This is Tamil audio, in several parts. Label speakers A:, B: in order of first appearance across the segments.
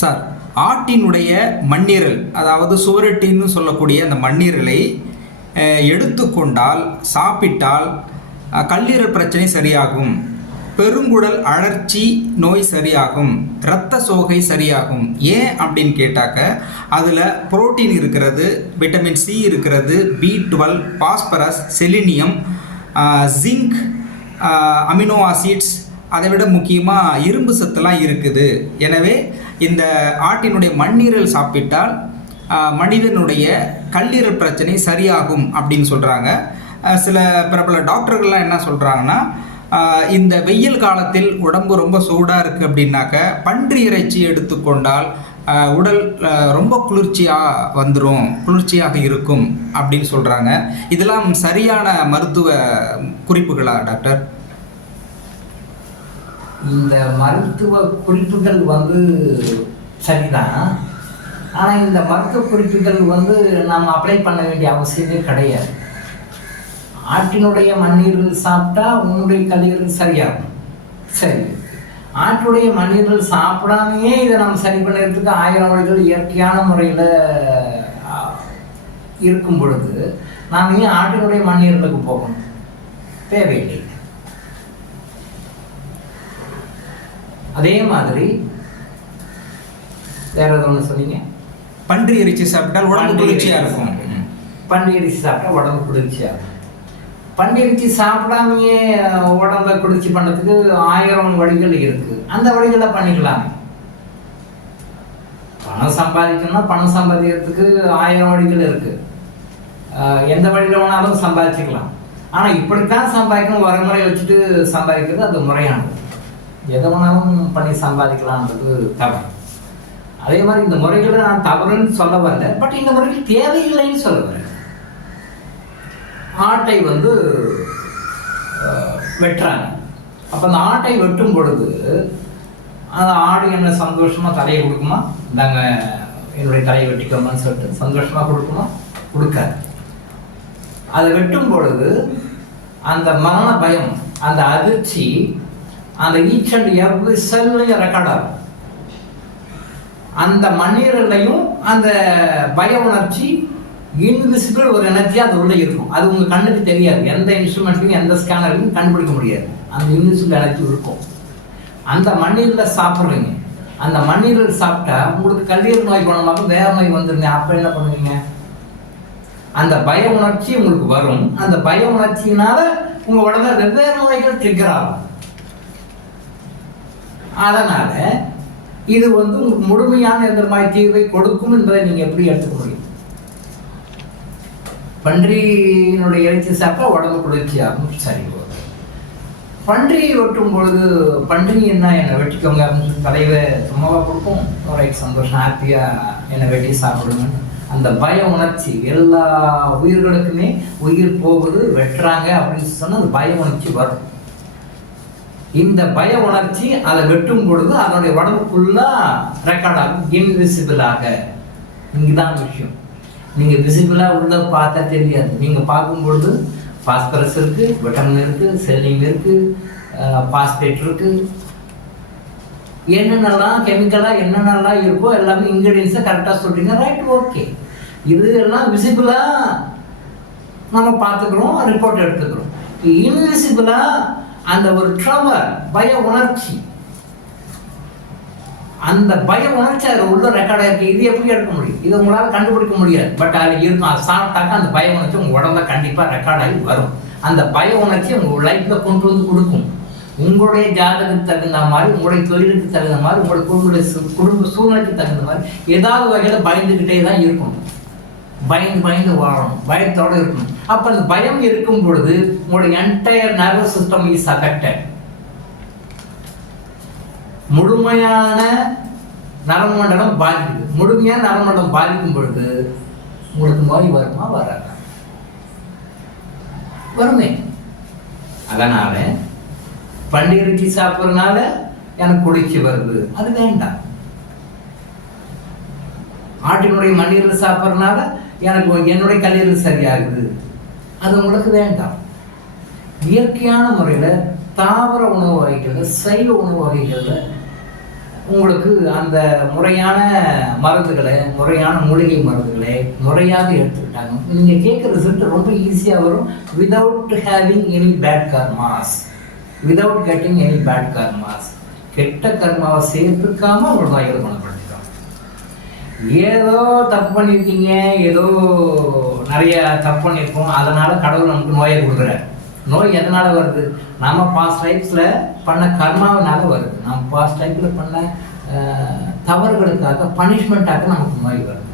A: சார் ஆட்டினுடைய மண்ணீரல் அதாவது சுவரட்டின்னு சொல்லக்கூடிய அந்த மண்ணீரலை எடுத்துக்கொண்டால் சாப்பிட்டால் கல்லீரல் பிரச்சனை சரியாகும். பெருங்குடல் அழற்சி நோய் சரியாகும். இரத்த சோகை சரியாகும். ஏன் அப்படின்னு கேட்டாக்க அதில் புரோட்டீன் இருக்கிறது விட்டமின் சி இருக்கிறது B twelve phosphorus selenium zinc amino acids அதை விட முக்கியமாக இரும்பு சத்துலாம் இருக்குது. எனவே இந்த ஆட்டினுடைய மண்ணீரல் சாப்பிட்டால் மனிதனுடைய கல்லீரல் பிரச்சனை சரியாகும் அப்படின்னு சொல்கிறாங்க சில பிரபல டாக்டர்கள்லாம் என்ன சொல்கிறாங்கன்னா இந்த வெயில் காலத்தில் உடம்பு ரொம்ப சூடாக இருக்குது அப்படின்னாக்க பன்றி இறைச்சி எடுத்துக்கொண்டால் உடல் ரொம்ப குளிர்ச்சியாக வந்துடும் குளிர்ச்சியாக இருக்கும் அப்படின்னு சொல்கிறாங்க இதெல்லாம் சரியான மருத்துவ குறிப்புகளா டாக்டர்?
B: இந்த மருத்துவ குறிப்புகள் வந்து சரிதான். ஆனால் இந்த மருத்துவ குறிப்புகள் வந்து நாம் அப்ளை பண்ண வேண்டிய அவசியமே கிடையாது. ஆட்டினுடைய மண்ணீரல் சாப்பிட்டா உன்னுடைய கல்லீரல் சரியாகும். சரி. ஆட்டுடைய மண்ணீரல் சாப்பிடாமையே இதை நம்ம சரி பண்ணுறதுக்கு ஆயிரம் வழிகள் இயற்கையான முறையில் இருக்கும் பொழுது நாம் ஏன் ஆட்டினுடைய மண்ணீரலுக்கு போகணும்? தேவையில்லை. அதே மாதிரி வேற ஏதோ ஒன்று சொன்னீங்க?
A: பன்றி இறைச்சி சாப்பிட்டால் உடம்பு குளிர்ச்சியாக இருக்கும். ம்.
B: பன்னியரிசி சாப்பிட்டா உடம்பு குளிர்ச்சியாகும் பன்னியரிசி சாப்பிடாமையே அஹ், உடம்ப குளிர்ச்சி பண்ணுறதுக்கு ஆயிரம் வழிகள் இருக்கு. அந்த வழிகளை பண்ணிக்கலாமே. பணம் சம்பாதிக்கணும்னா பணம் சம்பாதிக்கிறதுக்கு ஆயிரம் வழிகள் இருக்கு. அஹ், எந்த வழியில் வேணாலும் சம்பாதிச்சுக்கலாம். ஆனால் இப்படித்தான் சம்பாதிக்கணும் வரமுறை வச்சுட்டு சம்பாதிக்கிறது அது முறையானது. எதை வேணாலும் பண்ணி சம்பாதிக்கலான்றது தவறு அதே மாதிரி இந்த முறைகளை நான் தவறுன்னு சொல்ல வரல பட் இந்த முறைகள் தேவையில்லைன்னு சொல்ல வரேன். ஆட்டை வந்து வெட்டுறாங்க. அப்போ அந்த ஆட்டை வெட்டும் பொழுது அந்த ஆடு என்ன சந்தோஷமாக தலையை கொடுக்குமா? இந்தாங்க என்னுடைய தலையை வெட்டிக்கோமான்னு சொல்லிட்டு சந்தோஷமாக கொடுக்குமா? கொடுக்காது. அதை வெட்டும் பொழுது அந்த மரண பயம் அந்த அதிர்ச்சி அந்த ஈச் அண்ட் எவ்ரி செல்லையும் ரெக்கார்ட் ஆகும். அந்த மண்ணீரல்லையும் அந்த பய உணர்ச்சி இன்விசிபிள் ஒரு எனர்ஜியாக அது உள்ளே இருக்கும். அது உங்கள் கண்ணுக்கு தெரியாது. எந்த இன்ஸ்ட்ருமெண்ட்லையும் எந்த ஸ்கேனர்லையும் கண்டுபிடிக்க முடியாது. அந்த இன்விசிபிள் எனர்ஜி இருக்கும். அந்த மண்ணீரில் சாப்பிட்றீங்க. அந்த மண்ணீரல் சாப்பிட்டா உங்களுக்கு கல்லீரல் நோய் குணமாக வேற நோய் வந்துருங்க. அப்போ என்ன பண்ணுவீங்க? அந்த பய உணர்ச்சி உங்களுக்கு வரும். அந்த பய உணர்ச்சியினால உங்கள் உடம்புல வெவ்வேறு நோய்கள் ட்ரிகர் ஆகும். அதனால் இது வந்து உங்களுக்கு முழுமையான எந்த மாதிரி தீர்வை கொடுக்கும் என்பதை நீங்கள் எப்படி எடுத்துக்க முடியும்? பன்றியினுடைய இறைச்சி சாப்பிட்டா உடம்பு குளிர்ச்சியாகும். சரி போகுது பன்றியை வெட்டும் பொழுது பன்றி என்ன என்னை வெட்டிக்கோங்க அப்படின்னு சொல்லி தலைவை சும்மாவாக கொடுக்கும் ரைட் சந்தோஷம் ஹாப்பியாக என்னை வெட்டி சாப்பிடுங்க அந்த பய உணர்ச்சி எல்லா உயிர்களுக்குமே உயிர் போகுது வெட்டுறாங்க அப்படின்னு சொன்னால் அந்த பய உணர்ச்சி வரும். இந்த பய உணர்ச்சி அதை வெட்டும் பொழுது அதனுடைய உடம்புக்குள்ளா ரெக்கார்ட் ஆகும். இன்விசிபிளாக இங்குதான் விஷயம். நீங்க விசிபிளா உள்ள பார்த்தா தெரியாது. நீங்க பார்க்கும் பொழுது பாஸ்பரஸ் இருக்கு விட்டமின் இருக்கு செல்லிங் இருக்கு பாஸ்பேட் இருக்கு. என்னென்னலாம் கெமிக்கலாக என்னென்னலாம் இருக்கோ எல்லாமே இன்கிரீடியன்ஸை கரெக்டாக சொல்கிறீங்க ரைட் ஓகே இது எல்லாம் விசிபிளாக நம்ம பார்த்துக்கிறோம் ரிப்போர்ட் எடுத்துக்கிறோம். இன்விசிபிளாக அந்த ஒரு ட்ரவர் பய உணர்ச்சி. அந்த பய உணர்ச்சி அதில் உள்ள ரெக்கார்டாக இருக்குது இது எப்படி எடுக்க முடியும்? இது உங்களால் கண்டுபிடிக்க முடியாது. பட் அதில் இருக்கும். அது சாப்பிட்டாக்கா அந்த பய உணர்ச்சி உங்கள் உடம்புல கண்டிப்பாக ரெக்கார்டாகி வரும். அந்த பய உணர்ச்சி உங்கள் லைஃப்பில் கொண்டு வந்து கொடுக்கும். உங்களுடைய ஜாதகத்துக்கு தகுந்த மாதிரி உங்களுடைய தொழிலுக்கு தகுந்த மாதிரி உங்களுடைய குடும்ப குடும்ப சூழ்நிலைக்கு தகுந்த மாதிரி ஏதாவது வகையில் பயந்துக்கிட்டே தான் இருக்கணும். பயந்து பயந்து வாழணும். பயத்தோடு இருக்கணும். அப்ப அந்த பயம் இருக்கும் பொழுது உங்களுடைய entire nervous system is affected முழுமையான நரமண்டலம் மண்டலம் பாதிக்குது. முழுமையான நரமண்டலம் பாதிக்கும் பொழுது உங்களுக்கு நோய் வருமா வராதா? வருமே. அதனால பண்டிகை சாப்பிட்றதுனால எனக்கு குளிர்ச்சி வருது. அது வேண்டாம். ஆட்டினுடைய மண்ணீரில் சாப்பிட்றதுனால எனக்கு என்னுடைய கல்லீரல் சரியாகுது. அது உங்களுக்கு வேண்டாம். இயற்கையான முறையில் தாவர உணவு வகைகளில் சைவ உணவு வகைகளில் உங்களுக்கு அந்த முறையான மருந்துகளை முறையான மூலிகை மருந்துகளை முறையாக எடுத்துக்கிட்டாங்க. நீங்கள் கேட்குற ரிசல்ட் ரொம்ப ஈஸியாக வரும். Without having any bad karmas without getting any bad karmas கெட்ட கர்மாவை சேர்த்துக்காம ஒரு நோய்களை குணப்படுத்திடும் ஏதோ தப்பு பண்ணியிருக்கீங்க ஏதோ நிறைய தப்பு பண்ணியிருக்கோம் அதனால கடவுள் நமக்கு நோயை கொடுக்குறாரு. நோய் எதனால வருது? நம்ம பாஸ்ட் லைஃப்ஸில் பண்ண கர்மாவினால வருது. நம்ம பாஸ்ட் லைஃப்பில் பண்ண தவறுகளுக்காக பனிஷ்மெண்ட்டாக நமக்கு நோய் வருது.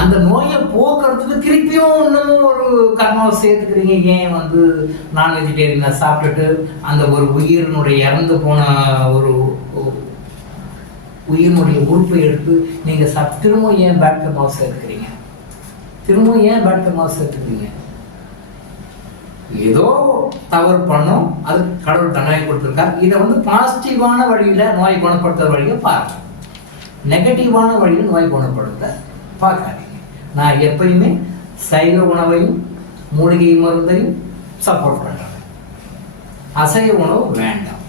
B: அந்த நோயை போக்குறதுக்கு திருப்பியும் இன்னும் ஒரு கர்மாவை சேர்த்துக்கிறீங்க. ஏன் வந்து நான் வெஜிடேரியனை சாப்பிட்டுட்டு அந்த ஒரு உயிரினுடைய இறந்து போன ஒரு உயிரினுடைய உறுப்பை எடுத்து நீங்கள் சப் திரும்பவும் ஏன் பேட் மாவு சேர்த்துக்கிறீங்க திரும்பவும் ஏன் பேட் மாவு சேர்த்துக்கிறீங்க? ஏதோ தவறு பண்ணோம் அது கடவுள் தண்டனை கொடுத்துருக்கார். இதை வந்து பாசிட்டிவான வழியில் நோய் குணப்படுத்துற வழியை பாருங்க. நெகட்டிவான வழியில் நோய் குணப்படுத்த பார்க்காதீங்க. நான் எப்பயுமே சைவ உணவையும் மூலிகை மருந்தையும் சப்போர்ட் பண்ணுறேன் அசைவ உணவு வேண்டாம்.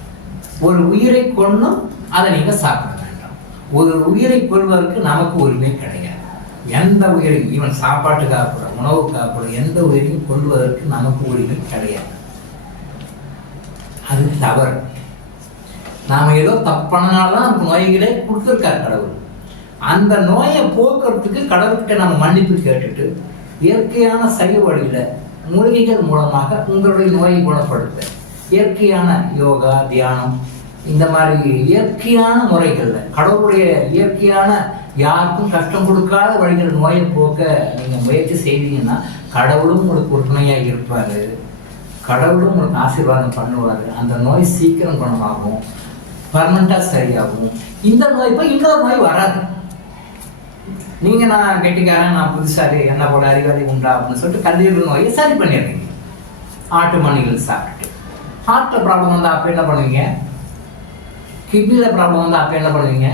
B: ஒரு உயிரை கொன்னும் அதை நீங்கள் சாப்பிடணும். ஒரு உயிரை கொள்வதற்கு நமக்கு உரிமை கிடையாது. எந்த உயிரை ஈவன் சாப்பாட்டுக்காக கூட உணவுக்காக கூட எந்த உயிரையும் கொள்வதற்கு நமக்கு உரிமை கிடையாது. அது தவறு. நாம் ஏதோ தப்பானனால தான் நமக்கு நோய்களே கொடுத்துருக்கார் கடவுள். அந்த நோயை போக்குறதுக்கு கடவுள்கிட்ட நம்ம மன்னிப்பு கேட்டுட்டு இயற்கையான சைவ வழியில் மூலிகைகள் மூலமாக உங்களுடைய நோயை குணப்படுத்த. இயற்கையான யோகா தியானம் இந்த மாதிரி இயற்கையான முறைகளில் கடவுளுடைய இயற்கையான யாருக்கும் கஷ்டம் கொடுக்காத வழிகள் நோயை போக்க நீங்கள் முயற்சி செய்தீங்கன்னா கடவுளும் உங்களுக்கு உறுதுணையாக இருப்பார். கடவுளும் உங்களுக்கு ஆசீர்வாதம் பண்ணுவார். அந்த நோய் சீக்கிரம் குணமாகும் பர்மனண்ட்டாக சரியாகும். இந்த நோய் இப்போ இன்னொரு நோய் வராது. நீங்கள் நான் கெட்டிக்காரன் நான் புதுசாக என்ன போட அறிவாளி உண்டா அப்படின்னு சொல்லிட்டு கல்லீரல் நோயை சரி பண்ணிடுறீங்க. ஆட்டு மணிகள் சாப்பிட்டு ஹார்ட்டில் ப்ராப்ளம் வந்தால் அப்போ என்ன பண்ணுவீங்க? கிட்னியில் ப்ராப்ளம் வந்து அப்போ என்ன பண்ணுவீங்க?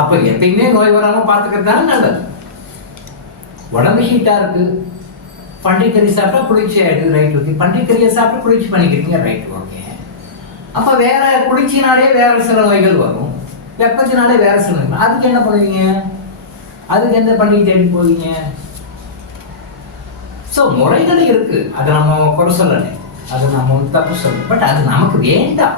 B: அப்போ எப்பயுமே நோய் வராமல் பார்த்துக்கிறது தானே நல்லது. உடம்பு ஹீட்டாக இருக்கு. பண்டிகரி சாப்பிட்டா குளிர்ச்சி ஆகிடுது ரைட் ஓகே பண்டிகரியை சாப்பிட்டு குளிர்ச்சி பண்ணிக்கிறீங்க ரைட் ஓகே அப்போ வேற குளிர்ச்சினாலே வேற சில நோய்கள் வரும். வெப்பத்தினாலே வேற சில நோய்கள் அதுக்கு என்ன பண்ணுவீங்க? அதுக்கு எந்த பண்டிகை தேடி போவீங்க? ஸோ முறைகள் இருக்கு. அதை நம்ம குறை சொல்லலை. அது நம்ம வந்து தப்பு சொல்லணும் பட் அது நமக்கு வேண்டாம்.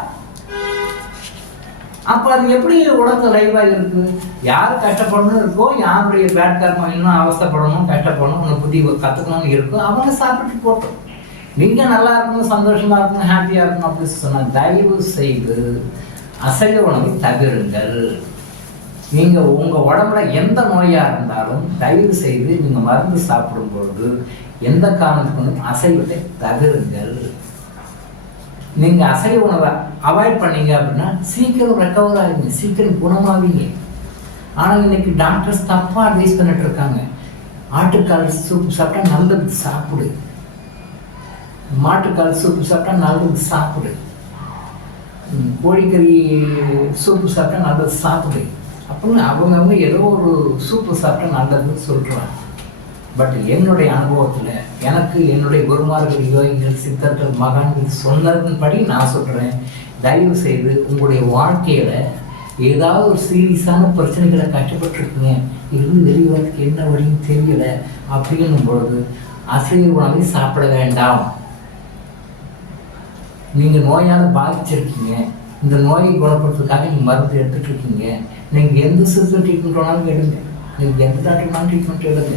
B: அப்போ அது எப்படி உலகத்தில் லைவாக இருக்கு? யார் கஷ்டப்படணும் இருக்கோ யாருடைய பேட் கர்மா இன்னும் அவஸ்தைப்படணும் கஷ்டப்படணும் ஒன்று புத்தி கற்றுக்கணும்னு இருக்கோ அவங்க சாப்பிட்டு போட்டோம். நீங்கள் நல்லா இருக்கணும் சந்தோஷமா இருக்கணும் ஹாப்பியாக இருக்கணும் அப்படின்னு சொன்னால் தயவு செய்து அசைவ உணவை தவிருங்கள். நீங்கள் உங்கள் உடம்புல எந்த நோயாக இருந்தாலும் தயவு செய்து நீங்கள் மருந்து சாப்பிடும் பொழுது எந்த காரணத்துக்கு அசைவத்தை தவிருங்கள். நீங்க அசைவ உணவை அவாய்ட் பண்ணீங்க அப்படின்னா சீக்கிரம் ரெக்கவர் ஆகுங்க சீக்கிரம் குணமாவீங்க. ஆனால் இன்னைக்கு டாக்டர்ஸ் தப்பாக அட்வைஸ் பண்ணிட்டு இருக்காங்க. ஆட்டுக்கால் சூப் சாப்பிட்டா நல்லது சாப்பிடு. மாட்டுக்கால் சூப்பு சாப்பிட்டா நல்லது சாப்பிடு. கோழிக்கறி சூப்பு சாப்பிட்டா நல்லது சாப்பிடு. அப்படின்னு அவங்கவுங்க ஏதோ ஒரு சூப்பு சாப்பிட்டா நல்லதுன்னு சொல்கிறாங்க பட் என்னுடைய அனுபவத்தில் எனக்கு என்னுடைய குருமார்கள் யோகிகள் சித்தர்கள் மகான்கள் சொன்னதன்படி நான் சொல்கிறேன் தயவு செய்து உங்களுடைய வாழ்க்கையில் ஏதாவது ஒரு சீரியஸான பிரச்சனைகளை கஷ்டப்பட்டுருக்குங்க இருந்து வெளிவரத்துக்கு என்ன வழியும் தெரியல. அப்படின்னும் பொழுது அசைவ உணவை சாப்பிட வேண்டாம். நீங்கள் நோயால் பாதிச்சிருக்கீங்க. இந்த நோயை குணப்படுத்துறதுக்காக நீங்கள் மருந்து எடுத்துகிட்ருக்கீங்க நீங்கள் எந்த சிஸ்டம் ட்ரீட்மெண்ட் வேணாலும் எடுங்க. நீங்கள் எந்த டாக்டர் வேணாலும் ட்ரீட்மெண்ட் எடுங்க.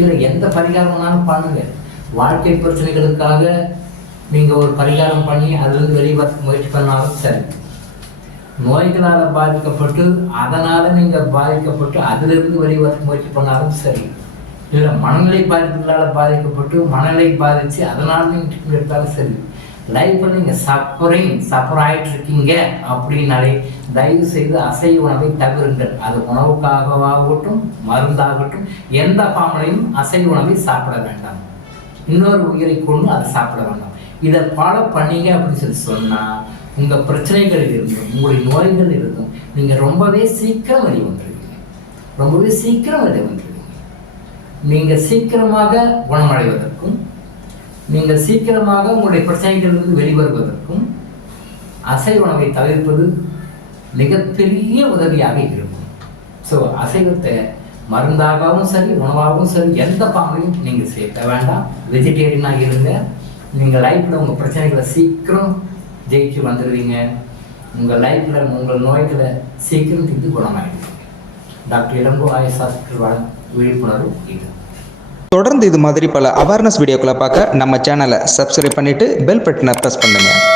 B: இல்லை எந்த பரிகாரம் வேணாலும் பண்ணுங்க. வாழ்க்கை பிரச்சனைகளுக்காக நீங்கள் ஒரு பரிகாரம் பண்ணி அதுலேருந்து வெளியே முயற்சி பண்ணாலும் சரி. நோய்களால் பாதிக்கப்பட்டு அதனால் நீங்கள் பாதிக்கப்பட்டு அதிலிருந்து வெளிவர முயற்சி பண்ணாலும் சரி. இல்லை மனநிலை பாதிப்புகளால் பாதிக்கப்பட்டு மனநிலை பாதித்து அதனால் நீங்கள் ட்ரீட்மெண்ட் எடுத்தாலும் சரி. லைஃப்பில் நீங்கள் சப்பரிங் சப்பர் ஆகிட்டு இருக்கீங்க அப்படின்னாலே தயவு செய்து அசைவ உணவை தவிருங்கள். அது உணவுக்காகவாகட்டும் மருந்தாகட்டும் எந்த பாமனையும் அசைவ உணவை சாப்பிட வேண்டாம். இன்னொரு உயிரை கொண்டு அதை சாப்பிட வேண்டாம். இதை ஃபாலோ பண்ணீங்க அப்படின்னு சொல்லி சொன்னால் உங்கள் பிரச்சனைகள் இருந்தும் உங்களுடைய நோய்கள் இருந்தும் நீங்கள் ரொம்பவே சீக்கிரம் வெளியே வந்துடுவீங்க ரொம்பவே சீக்கிரம் வெளியே வந்துடுவீங்க நீங்கள் சீக்கிரமாக குணமடைவதற்கும் நீங்கள் சீக்கிரமாக உங்களுடைய பிரச்சனைகளிலிருந்து வெளிவருவதற்கும் அசை உணவை தவிர்ப்பது மிகப்பெரிய உதவியாக இருக்கும். ஸோ அசைவத்தை மருந்தாகவும் சரி உணவாகவும் சரி எந்த பாம்பையும் நீங்கள் சேர்க்க வேண்டாம். வெஜிடேரியனாக இருங்க. நீங்கள் லைஃப்பில் உங்கள் பிரச்சனைகளை சீக்கிரம் ஜெயிச்சு வந்துடுவீங்க. உங்கள் லைஃப்பில் உங்கள் நோய்களை சீக்கிரம் தீர்த்து குணமாயிடுவீங்க. டாக்டர் இளங்கோ ஆயுஷ் ஹாஸ்பிட்டல் விழிப்புணர்வு இது.
A: தொடர்ந்து இது மாதிரி பல அவேர்னஸ் வீடியோக்களை பார்க்க நம்ம சேனலை சப்ஸ்கிரைப் பண்ணிவிட்டு பெல் பட்டனை ப்ரெஸ் பண்ணுங்கள்